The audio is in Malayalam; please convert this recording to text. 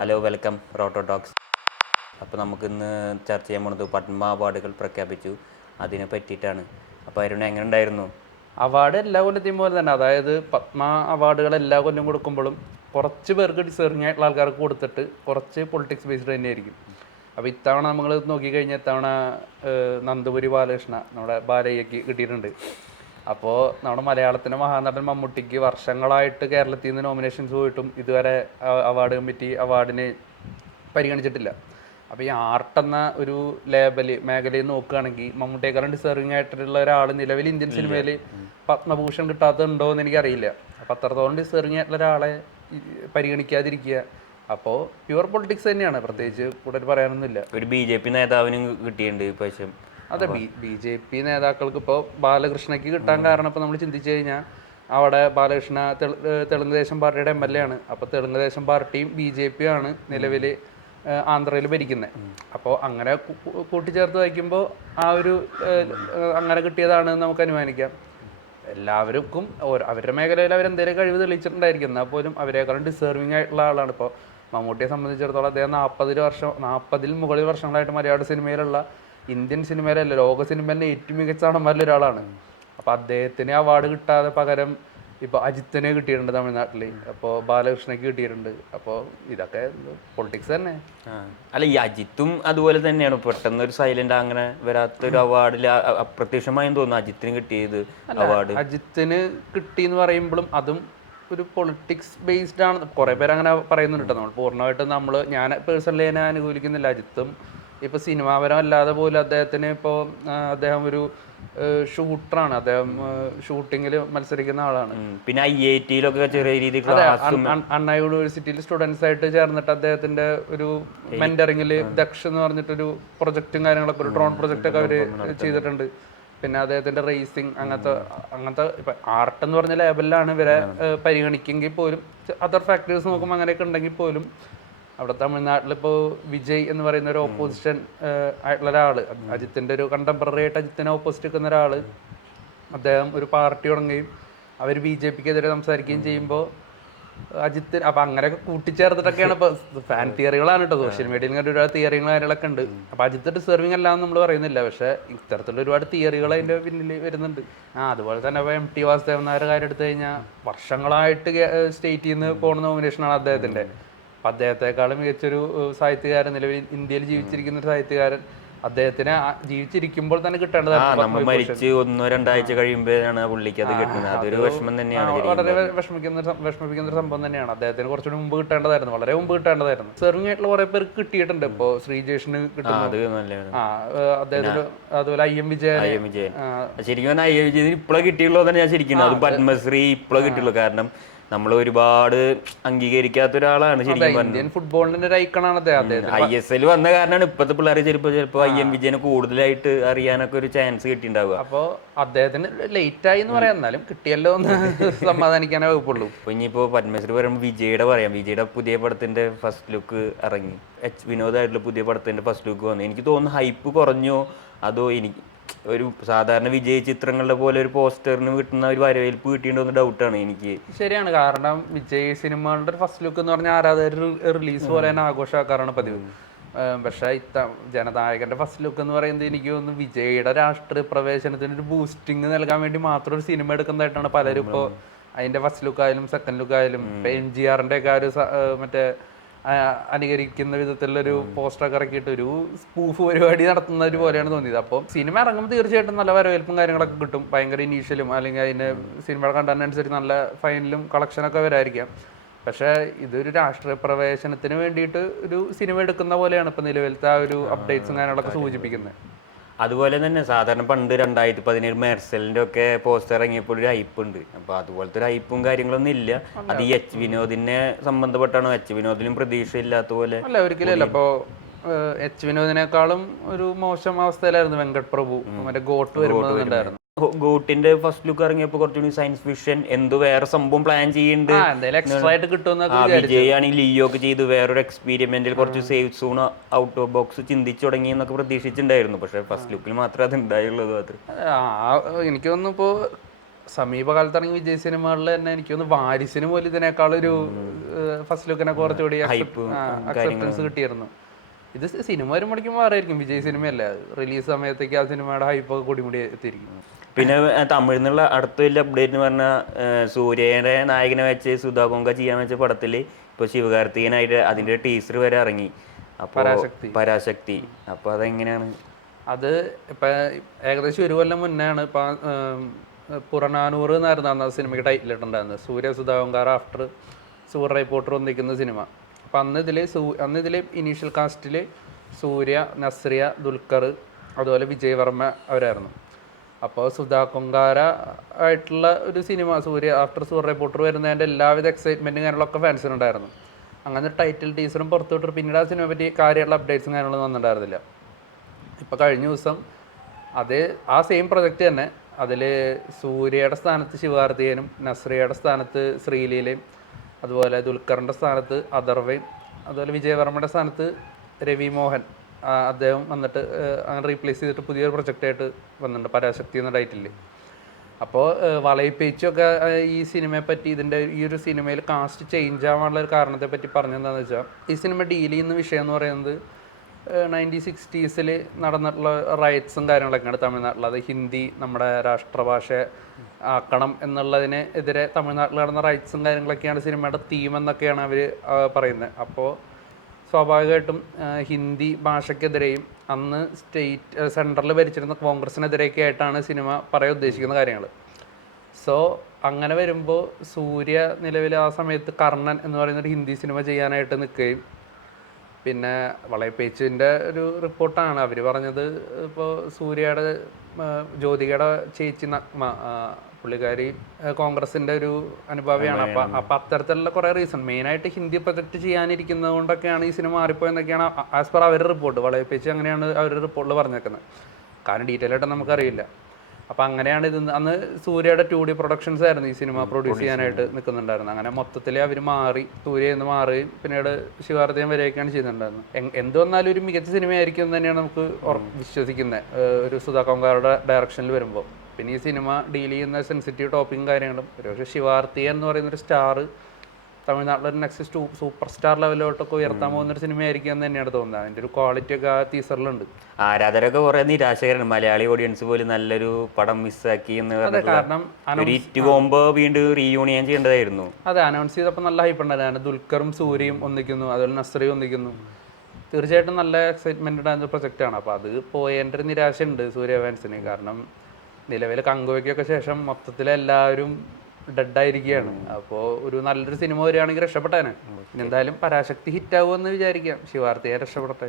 Hello, welcome റോട്ടോ talks. അപ്പോൾ നമുക്കിന്ന് ചർച്ച ചെയ്യാൻ പോകുന്നത് പത്മ അവാർഡുകൾ പ്രഖ്യാപിച്ചു, അതിനെ പറ്റിയിട്ടാണ്. അപ്പോൾ അരുൺ, എങ്ങനെ ഉണ്ടായിരുന്നു? അവാർഡ് എല്ലാ കൊല്ലത്തെയും പോലെ തന്നെ, അതായത് പത്മ അവാർഡുകൾ എല്ലാ കൊല്ലം കൊടുക്കുമ്പോഴും കുറച്ച് പേർക്ക് ഡിസേർവിംഗ് ആയിട്ടുള്ള ആൾക്കാർക്ക് കൊടുത്തിട്ട് കുറച്ച് പൊളിറ്റിക്സ് ബേസ്ഡ് തന്നെയായിരിക്കും. അപ്പോൾ ഇത്തവണ നമ്മൾ നോക്കിക്കഴിഞ്ഞാൽ ഇത്തവണ നന്ദപുരി ബാലകൃഷ്ണ നമ്മുടെ ബാലയ്യക്ക് കിട്ടിയിട്ടുണ്ട്. അപ്പോൾ നമ്മുടെ മലയാളത്തിൻ്റെ മഹാനടൻ മമ്മൂട്ടിക്ക് വർഷങ്ങളായിട്ട് കേരളത്തിൽ നിന്ന് നോമിനേഷൻസ് പോയിട്ടും ഇതുവരെ അവാർഡ് കമ്മിറ്റി അവാർഡിന് പരിഗണിച്ചിട്ടില്ല. അപ്പോൾ ഈ ആർട്ട് എന്ന ഒരു മേഖലയിൽ നോക്കുകയാണെങ്കിൽ മമ്മൂട്ടിയേക്കാളും ഡിസേർവിംഗ് ആയിട്ടുള്ള ഒരാൾ നിലവിൽ ഇന്ത്യൻ സിനിമയിൽ പത്മഭൂഷൺ കിട്ടാത്തതുണ്ടോ എന്ന് എനിക്കറിയില്ല. അപ്പോൾ അത്രത്തോളം ഡിസേർവിംഗ് ആയിട്ടുള്ള ഒരാളെ പരിഗണിക്കാതിരിക്കുക, അപ്പോൾ പ്യുവർ പൊളിറ്റിക്സ് തന്നെയാണ്, പ്രത്യേകിച്ച് കൂടുതൽ പറയാനൊന്നുമില്ല. ഒരു BJP നേതാവിനും കിട്ടിയിട്ടുണ്ട് പക്ഷേ. അതെ, BJP നേതാക്കൾക്ക് ഇപ്പോൾ ബാലകൃഷ്ണയ്ക്ക് കിട്ടാൻ കാരണം ഇപ്പോൾ നമ്മൾ ചിന്തിച്ചു കഴിഞ്ഞാൽ അവിടെ ബാലകൃഷ്ണ തെലുങ്ക് ദേശം പാർട്ടിയുടെ MLA ആണ്. അപ്പോൾ തെലുങ്ക് ദേശം പാർട്ടിയും BJP ആണ് നിലവിൽ ആന്ധ്രയിൽ ഭരിക്കുന്നത്. അപ്പോൾ അങ്ങനെ കൂട്ടിച്ചേർത്ത് വയ്ക്കുമ്പോൾ ആ ഒരു അങ്ങനെ കിട്ടിയതാണെന്ന് നമുക്ക് അനുമാനിക്കാം. എല്ലാവർക്കും അവരുടെ മേഖലയിൽ അവരെന്തെങ്കിലും കഴിവ് തെളിയിച്ചിട്ടുണ്ടായിരിക്കും, എന്നാൽ പോലും അവരെക്കാളും ഡിസേർവിംഗ് ആയിട്ടുള്ള ആളാണ്. ഇപ്പോൾ മമ്മൂട്ടിയെ സംബന്ധിച്ചിടത്തോളം അദ്ദേഹം 40 മുകളിൽ വർഷങ്ങളായിട്ട് മലയാള സിനിമയിലുള്ള, ഇന്ത്യൻ സിനിമയിലല്ല ലോക സിനിമയിലെ ഏറ്റവും മികച്ച നടന്മാരിൽ ഒരാളാണ്. അപ്പോൾ അദ്ദേഹത്തിന് അവാർഡ് കിട്ടാതെ പകരം ഇപ്പോൾ അജിത്തിന് കിട്ടിയിട്ടുണ്ട് തമിഴ്നാട്ടിൽ, അപ്പോൾ ബാലകൃഷ്ണയ്ക്ക് കിട്ടിയിട്ടുണ്ട്. അപ്പോൾ ഇതൊക്കെ പൊളിറ്റിക്സ് തന്നെ. അല്ല, ഈ അജിത്തും അതുപോലെ തന്നെയാണ്. പെട്ടെന്ന് ഒരു സൈലന്റ് അങ്ങനെ വരാത്തൊരു അവാർഡിൽ അപ്രത്യക്ഷമായെന്ന് തോന്നുന്നു അജിത്തിന് കിട്ടിയത് അവാർഡ്. അജിത്തിന് കിട്ടിയെന്ന് പറയുമ്പോഴും അതും ഒരു പൊളിറ്റിക്സ് ബേസ്ഡ് ആണ്. കുറേ പേര് അങ്ങനെ പറയുന്നുണ്ട് കേട്ടോ. നമ്മൾ പൂർണ്ണമായിട്ടും ഞാൻ പേഴ്സണലി അതിനെ അനുകൂലിക്കുന്നില്ല. അജിത്തും ഇപ്പോൾ സിനിമാപരമല്ലാതെ പോലും അദ്ദേഹത്തിന് ഇപ്പോൾ അദ്ദേഹം ഒരു ഷൂട്ടറാണ്, അദ്ദേഹം ഷൂട്ടിങ്ങിൽ മത്സരിക്കുന്ന ആളാണ്. പിന്നെ IIT-ലൊക്കെ ചെറിയ രീതിയിൽ അണ്ണാ യൂണിവേഴ്സിറ്റിയിൽ സ്റ്റുഡൻസ് ആയിട്ട് ചേർന്നിട്ട് അദ്ദേഹത്തിന്റെ ഒരു മെന്ററിങ്ങിൽ ദക്ഷ് എന്ന് പറഞ്ഞിട്ടൊരു പ്രൊജക്റ്റും കാര്യങ്ങളൊക്കെ, ഒരു ഡ്രോൺ പ്രൊജക്റ്റ് ഒക്കെ അവർ ചെയ്തിട്ടുണ്ട്. പിന്നെ അദ്ദേഹത്തിന്റെ റേസിങ് അങ്ങനത്തെ ഇപ്പൊ ആർട്ട് എന്ന് പറഞ്ഞ ലേബലിലാണ് ഇവരെ പരിഗണിക്കെങ്കിൽ പോലും അതർ ഫാക്ടേഴ്സ് നോക്കുമ്പോൾ അങ്ങനെയൊക്കെ ഉണ്ടെങ്കിൽ പോലും അവിടെ തമിഴ്നാട്ടിലിപ്പോൾ വിജയ് എന്ന് പറയുന്ന ഒരു ഓപ്പോസിഷൻ ആയിട്ടുള്ള ഒരാൾ, അജിത്തിന്റെ ഒരു കണ്ടംപററി ആയിട്ട് അജിത്തിനെ ഓപ്പോസിറ്റ് നിൽക്കുന്ന ഒരാൾ, അദ്ദേഹം ഒരു പാർട്ടി തുടങ്ങുകയും അവർ BJP-ക്കെതിരെ സംസാരിക്കുകയും ചെയ്യുമ്പോൾ അജിത്തിന് അപ്പം അങ്ങനെയൊക്കെ കൂട്ടിച്ചേർത്തിട്ടൊക്കെയാണ് ഇപ്പോൾ ഫാൻ തിയറികളാണ് കേട്ടോ. സോഷ്യൽ മീഡിയയിൽ ഇങ്ങനെ ഒരുപാട് തിയറികൾ കാര്യങ്ങളൊക്കെ ഉണ്ട്. അപ്പോൾ അജിത്ത് ഡിസേർവിംഗ് അല്ലാന്ന് നമ്മൾ പറയുന്നില്ല, പക്ഷേ ഇത്തരത്തിലുള്ള ഒരുപാട് തിയറികൾ അതിൻ്റെ പിന്നിൽ വരുന്നുണ്ട്. അതുപോലെ തന്നെ ഇപ്പോൾ MT വാസുദേവൻ നായരുടെ കാര്യം എടുത്തു കഴിഞ്ഞാൽ വർഷങ്ങളായിട്ട് സ്റ്റേറ്റിൽ നിന്ന് പോകുന്ന നോമിനേഷനാണ് അദ്ദേഹത്തിൻ്റെ. അപ്പം അദ്ദേഹത്തെക്കാളും മികച്ചൊരു സാഹിത്യകാരൻ, നിലവിൽ ഇന്ത്യയിൽ ജീവിച്ചിരിക്കുന്ന ഒരു സാഹിത്യകാരൻ, അദ്ദേഹത്തിന് ജീവിച്ചിരിക്കുമ്പോൾ തന്നെ കിട്ടേണ്ടതാണ്. മരിച്ച് 1-2 ആഴ്ച കഴിയുമ്പോഴാണ് പുള്ളിക്ക് അത് കിട്ടുന്നത്. അതൊരു വിഷമം തന്നെയാണ്, വളരെ വിഷമിപ്പിക്കുന്ന ഒരു സംഭവം തന്നെയാണ്. അദ്ദേഹത്തിന് കുറച്ചുകൂടി മുമ്പ് കിട്ടേണ്ടതായിരുന്നു, വളരെ മുമ്പ് കിട്ടേണ്ടതായിരുന്നു. സെർവിംഗ് ആയിട്ടുള്ള കുറെ പേർക്ക് കിട്ടിയിട്ടുണ്ട്. ഇപ്പോ ശ്രീജേഷിന് കിട്ടുന്നു, അദ്ദേഹത്തിന് അതുപോലെ IM വിജയൻ. ശരിക്കും IM വിജയൻ ഇപ്പോഴേ കിട്ടിയുള്ളൂ തന്നെ ഞാൻ ശരിക്കും. അത് പത്മശ്രീ ഇപ്പോഴേ കിട്ടിയുള്ളൂ. കാരണം നമ്മൾ ഒരുപാട് അംഗീകരിക്കാത്ത ഒരാളാണ് ശരിക്കും. ഇന്ത്യൻ ഫുട്ബോളിന്റെ ഒരു ഐക്കണാണ് അദ്ദേഹം. ISL വന്ന കാരണമാണ് ഇപ്പോഴത്തെ പിള്ളേരെ ചിലപ്പോ IM വിജയനെ കൂടുതലായിട്ട് അറിയാനൊക്കെ ഒരു ചാൻസ് കിട്ടിയിട്ടുണ്ടാവുക. അപ്പോൾ അദ്ദേഹത്തിന് ലേറ്റ് ആയി എന്ന് പറയാം, എന്നാലും കിട്ടിയല്ലോ എന്ന് സമാധാനിക്കാനേ വകുപ്പുള്ളൂ. അപ്പൊ ഇനിയിപ്പോ പത്മശ്രീ പറയുമ്പോൾ വിജയുടെ പറയാം. വിജയുടെ പുതിയ പടത്തിന്റെ ഫസ്റ്റ് ലുക്ക് ഇറങ്ങി. വിനോദായിട്ടുള്ള പുതിയ പടത്തിന്റെ ഫസ്റ്റ് ലുക്ക് വന്നു. എനിക്ക് തോന്നുന്നു ഹൈപ്പ് കുറഞ്ഞോ അതോ എനിക്ക് ഒരു സാധാരണ വിജയ ചിത്രങ്ങളുടെ പോലെ ഒരു പോസ്റ്ററിന് കിട്ടുന്ന ഒരു വരവേൽപ്പ് കിട്ടിയിട്ടുണ്ടോ ഡൗട്ടാണ് എനിക്ക്. ശരിയാണ്, കാരണം വിജയ് സിനിമകളുടെ ഫസ്റ്റ് ലുക്ക് എന്ന് പറഞ്ഞാൽ ആരാധകർ റിലീസ് പോലെ തന്നെ ആഘോഷമാക്കാറാണ് പതിവ്. പക്ഷേ ജനനായകന്റെ ഫസ്റ്റ് ലുക്ക് എന്ന് പറയുന്നത് എനിക്ക് തോന്നുന്നു വിജയുടെ രാഷ്ട്രീയ പ്രവേശനത്തിന് ഒരു ബൂസ്റ്റിംഗ് നൽകാൻ വേണ്ടി മാത്രം ഒരു സിനിമ എടുക്കുന്നതായിട്ടാണ് പലരും ഇപ്പോൾ അതിന്റെ ഫസ്റ്റ് ലുക്കായാലും സെക്കൻഡ് ലുക്കായാലും. MGR-ന്റെ ഒക്കെ ഒരു മറ്റേ അനുകരിക്കുന്ന വിധത്തിലുള്ളൊരു പോസ്റ്ററൊക്കെ ഇറക്കിയിട്ട് ഒരു സ്പൂഫ് പരിപാടി നടത്തുന്ന ഒരു പോലെയാണ് തോന്നിയത്. അപ്പോൾ സിനിമ ഇറങ്ങുമ്പോൾ തീർച്ചയായിട്ടും നല്ല വരവേൽപ്പും കാര്യങ്ങളൊക്കെ കിട്ടും, ഭയങ്കര ഇനീഷ്യലും അല്ലെങ്കിൽ അതിൻ്റെ സിനിമയുടെ കണ്ടന്റിനനുസരിച്ച് നല്ല ഫൈനലും കളക്ഷനൊക്കെ വരായിരിക്കാം. പക്ഷേ ഇതൊരു രാഷ്ട്രീയ പ്രവേശനത്തിന് വേണ്ടിയിട്ട് ഒരു സിനിമ എടുക്കുന്ന പോലെയാണ് ഇപ്പം നിലവിലത്തെ ആ ഒരു അപ്ഡേറ്റ്സും കാര്യങ്ങളൊക്കെ സൂചിപ്പിക്കുന്നത്. അതുപോലെ തന്നെ സാധാരണ പണ്ട് 2017 മെർസലിന്റെ ഒക്കെ പോസ്റ്റർ ഇറങ്ങിയപ്പോൾ ഒരു ഹൈപ്പ് ഉണ്ട്. അപ്പൊ അതുപോലത്തെ ഒരു ഹൈപ്പും കാര്യങ്ങളൊന്നും ഇല്ല. അത് H വിനോദിനെ സംബന്ധപ്പെട്ടാണോ? H വിനോദിനും പ്രതീക്ഷ ഇല്ലാത്ത പോലെ അല്ല, ഒരിക്കലും അല്ല. അപ്പോൾ H വിനോദിനേക്കാളും ഒരു മോശം അവസ്ഥയിലായിരുന്നു വെങ്കട് പ്രഭു മറ്റേ ഗോട്ട് വരുമ്പോഴുണ്ടായിരുന്നു. ഗോട്ടിന്റെ ഫസ്റ്റ് ലുക്ക് ഇറങ്ങിയപ്പോൾ കുറച്ചുകൂടി സയൻസ് ഫിക്ഷൻ എന്തോ വേറെ സംഭവം പ്ലാൻ ചെയ്യുന്നുണ്ട്. വിജയാണെങ്കിൽ ലിയോ ഒക്കെ ചെയ്ത് വേറൊരു എക്സ്പീരിമെന്റിൽ കുറച്ച് safe zone out of box ചിന്തിച്ചു തുടങ്ങി എന്നൊക്കെ പ്രതീക്ഷിച്ചിട്ടുണ്ടായിരുന്നു. പക്ഷെ ഫസ്റ്റ് ലുക്കിൽ മാത്രമേ അത് ഉണ്ടായുള്ളൂ. അത് എനിക്ക് തോന്നുന്നു ഇപ്പോൾ സമീപകാലത്ത് ഇറങ്ങിയ വിജയ് സിനിമകളിൽ തന്നെ എനിക്കൊന്ന് വാരിസിന് പോലും ഇതിനേക്കാളൊരു ഫസ്റ്റ് ലുക്കിനെ കുറച്ചുകൂടി അക്സെപ്റ്റൻസ് കിട്ടിയിരുന്നു. ഇത് സിനിമ വരുമ്പോഴേക്കും മാറായിരിക്കും, വിജയ് സിനിമയല്ല, റിലീസ് സമയത്തേക്ക് ആ സിനിമയുടെ ഹൈപ്പൊക്കെ കൂടിമുടി എത്തിയിരിക്കും. പിന്നെ തമിഴിൽ നിന്നുള്ള അടുത്ത വലിയ അപ്ഡേറ്റ് എന്ന് പറഞ്ഞാൽ സൂര്യയുടെ നായകനെ വെച്ച് സുധാ കൊങ്ക ചെയ്യാൻ വെച്ച പടത്തിൽ ഇപ്പോൾ ശിവകാർത്തികനായിട്ട് അതിൻ്റെ ടീസർ വരെ ഇറങ്ങി. അപ്പോൾ പരാശക്തി. അപ്പോൾ അതെങ്ങനെയാണ്? അത് ഇപ്പം ഏകദേശം 1 കൊല്ലം മുന്നെയാണ് ഇപ്പം പുറനാനൂറ് എന്നായിരുന്നു അന്ന് സിനിമയ്ക്ക് ടൈറ്റിലിട്ടുണ്ടായിരുന്നത്. സൂര്യ സുധാ കൊങ്കാര ആഫ്റ്റർ സൂപ്പർ റിപ്പോർട്ടർ ഒന്നിക്കുന്ന സിനിമ. അപ്പം അന്ന് ഇതിൽ ഇനീഷ്യൽ കാസ്റ്റിൽ സൂര്യ, നസ്രിയ, ദുൽഖർ, അതുപോലെ വിജയ് വർമ്മ അവരായിരുന്നു. അപ്പോൾ സുധാ കൊങ്കാര ആയിട്ടുള്ള ഒരു സിനിമ സൂര്യ ആഫ്റ്റർ സൂപ്പർ റിപ്പോർട്ടർ വരുന്നതിൻ്റെ എല്ലാവിധ എക്സൈറ്റ്മെൻറ്റും കാര്യങ്ങളൊക്കെ ഫാൻസിനുണ്ടായിരുന്നു. അങ്ങനെ ടൈറ്റിൽ ടീസറും പുറത്തു വിട്ടിട്ട് പിന്നീട് ആ സിനിമയെ പറ്റി കാര്യമുള്ള അപ്ഡേറ്റ്സും കാര്യങ്ങളൊന്നും വന്നിട്ടുണ്ടായിരുന്നില്ല. ഇപ്പോൾ കഴിഞ്ഞ ദിവസം ആ സെയിം പ്രൊജക്റ്റ് തന്നെ അതിൽ സൂര്യയുടെ സ്ഥാനത്ത് ശിവകാർത്തികേയനും, നസ്രിയയുടെ സ്ഥാനത്ത് ശ്രീലീലയും, അതുപോലെ ദുൽഖറിൻ്റെ സ്ഥാനത്ത് അഥർവയും, അതുപോലെ വിജയവർമ്മയുടെ സ്ഥാനത്ത് രവി മോഹൻ അദ്ദേഹം വന്നിട്ട് അങ്ങനെ റീപ്ലേസ് ചെയ്തിട്ട് പുതിയൊരു പ്രൊജക്റ്റായിട്ട് വന്നിട്ടുണ്ട്, പരാശക്തി എന്ന ടൈറ്റിൽ. അപ്പോൾ വളയിപ്പേച്ചൊക്കെ ഈ സിനിമയെ പറ്റി ഈ ഒരു സിനിമയിൽ കാസ്റ്റ് ചേഞ്ച് ആവാനുള്ള ഒരു കാരണത്തെ പറ്റി പറഞ്ഞെന്താണെന്ന് വെച്ചാൽ, ഈ സിനിമ ഡീൽ ചെയ്യുന്ന വിഷയം എന്ന് പറയുന്നത് 1960s നടന്നിട്ടുള്ള റൈറ്റ്സും കാര്യങ്ങളൊക്കെയാണ് തമിഴ്നാട്ടിൽ. അത് ഹിന്ദി നമ്മുടെ രാഷ്ട്രഭാഷ ആക്കണം എന്നുള്ളതിന് എതിരെ തമിഴ്നാട്ടിൽ നടന്ന റൈറ്റ്സും കാര്യങ്ങളൊക്കെയാണ് സിനിമയുടെ തീം എന്നൊക്കെയാണ് അവർ പറയുന്നത്. അപ്പോൾ സ്വാഭാവികമായിട്ടും ഹിന്ദി ഭാഷയ്ക്കെതിരെയും അന്ന് സെൻട്രൽ ഭരിച്ചിരുന്ന കോൺഗ്രസിനെതിരെയൊക്കെ ആയിട്ടാണ് സിനിമ പറയാൻ ഉദ്ദേശിക്കുന്ന കാര്യങ്ങൾ. സോ അങ്ങനെ വരുമ്പോൾ സൂര്യ നിലവിൽ ആ സമയത്ത് കർണൻ എന്ന് പറയുന്നൊരു ഹിന്ദി സിനിമ ചെയ്യാനായിട്ട് നിൽക്കുകയും, പിന്നെ വളയപ്പേച്ചിൻ്റെ ഒരു റിപ്പോർട്ടാണ് അവർ പറഞ്ഞത്, ഇപ്പോൾ സൂര്യയുടെ ജ്യോതികയുടെ ചേച്ചി നഗ്മ, പുള്ളിക്കാരി കോൺഗ്രസിൻ്റെ ഒരു അനുഭാവിയാണ്. അപ്പം അത്തരത്തിലുള്ള കുറേ റീസൺ, മെയിനായിട്ട് ഹിന്ദി പ്രൊജക്റ്റ് ചെയ്യാനിരിക്കുന്നത് കൊണ്ടൊക്കെയാണ് ഈ സിനിമ മാറിപ്പോയെന്നൊക്കെയാണ് ആസ് പെർ അവരുടെ റിപ്പോർട്ട്. വളയപ്പേച്ചി അങ്ങനെയാണ് അവരുടെ റിപ്പോർട്ടിൽ പറഞ്ഞേക്കുന്നത്. കാരണം ഡീറ്റെയിൽ ആയിട്ട് നമുക്കറിയില്ല. അപ്പം അങ്ങനെയാണ് ഇത്. അന്ന് സൂര്യയുടെ 2D പ്രൊഡക്ഷൻസ് ആയിരുന്നു ഈ സിനിമ പ്രൊഡ്യൂസ് ചെയ്യാനായിട്ട് നിൽക്കുന്നുണ്ടായിരുന്നത്. അങ്ങനെ മൊത്തത്തിൽ അവർ സൂര്യ എന്ന് മാറുകയും പിന്നീട് ശിവകാർത്തികൻ വരെയൊക്കെയാണ് ചെയ്യുന്നുണ്ടായിരുന്നത്. എന്ത് വന്നാലും ഒരു മികച്ച സിനിമയായിരിക്കും എന്ന് തന്നെയാണ് നമുക്ക് വിശ്വസിക്കുന്നത് ഒരു സുധാ കൊങ്കാരയുടെ ഡയറക്ഷനിൽ വരുമ്പോൾ. പിന്നെ ഈ സിനിമ ഡീൽ ചെയ്യുന്ന സെൻസിറ്റീവ് ടോപ്പിക്കും കാര്യങ്ങളും, ഒരുപക്ഷെ ശിവകാർത്തികൻ എന്ന് പറയുന്നൊരു സ്റ്റാർ തമിഴ്നാട്ടിലൊരു നെക്സ്റ്റ് സൂപ്പർ സ്റ്റാർ ലെവലിലോട്ടൊക്കെ ഉയർത്താൻ പോകുന്നൊരു സിനിമയായിരിക്കും എന്ന് തന്നെയാണ് തോന്നുന്നത്. അതിൻ്റെ ഒരു ക്വാളിറ്റി ഒക്കെ ആ ടീസറിലുണ്ട്. ആരാധകരൊക്കെ കുറെ നിരാശകരാണ്, മലയാളി ഓഡിയൻസ് പോലും നല്ലൊരു പടം മിസ്സാക്കി എന്ന് പറഞ്ഞാൽ. കാരണം വീണ്ടും റീയൂണിയൻ ചെയ്യേണ്ടതായിരുന്നു. അതെ, അനൗൺസ് ചെയ്തപ്പോൾ നല്ല ഹൈപ്പ് ഉണ്ടായിരുന്നു. ദുൽഖറും സൂര്യയും ഒന്നിക്കുന്നു, അതുപോലെ നസ്രിയും ഒന്നിക്കുന്നു. തീർച്ചയായിട്ടും നല്ല എക്സൈറ്റ്മെൻറ്റഡ് ആയ പ്രൊജക്റ്റാണ്. അപ്പോൾ അത് പോയതിൻ്റെ ഒരു നിരാശയുണ്ട് സൂര്യ ഫാൻസിന്. കാരണം നിലവിൽ കങ്കുവയ്ക്കൊക്കെ ശേഷം മൊത്തത്തിലെല്ലാവരും ഡെഡായിരിക്കുകയാണ്. അപ്പോൾ ഒരു നല്ലൊരു സിനിമ വരികയാണെങ്കിൽ രക്ഷപ്പെട്ടേനെ. എന്തായാലും പരാശക്തി ഹിറ്റാവുമെന്ന് വിചാരിക്കാം. ശിവകാർത്തികേയൻ രക്ഷപ്പെടട്ടെ.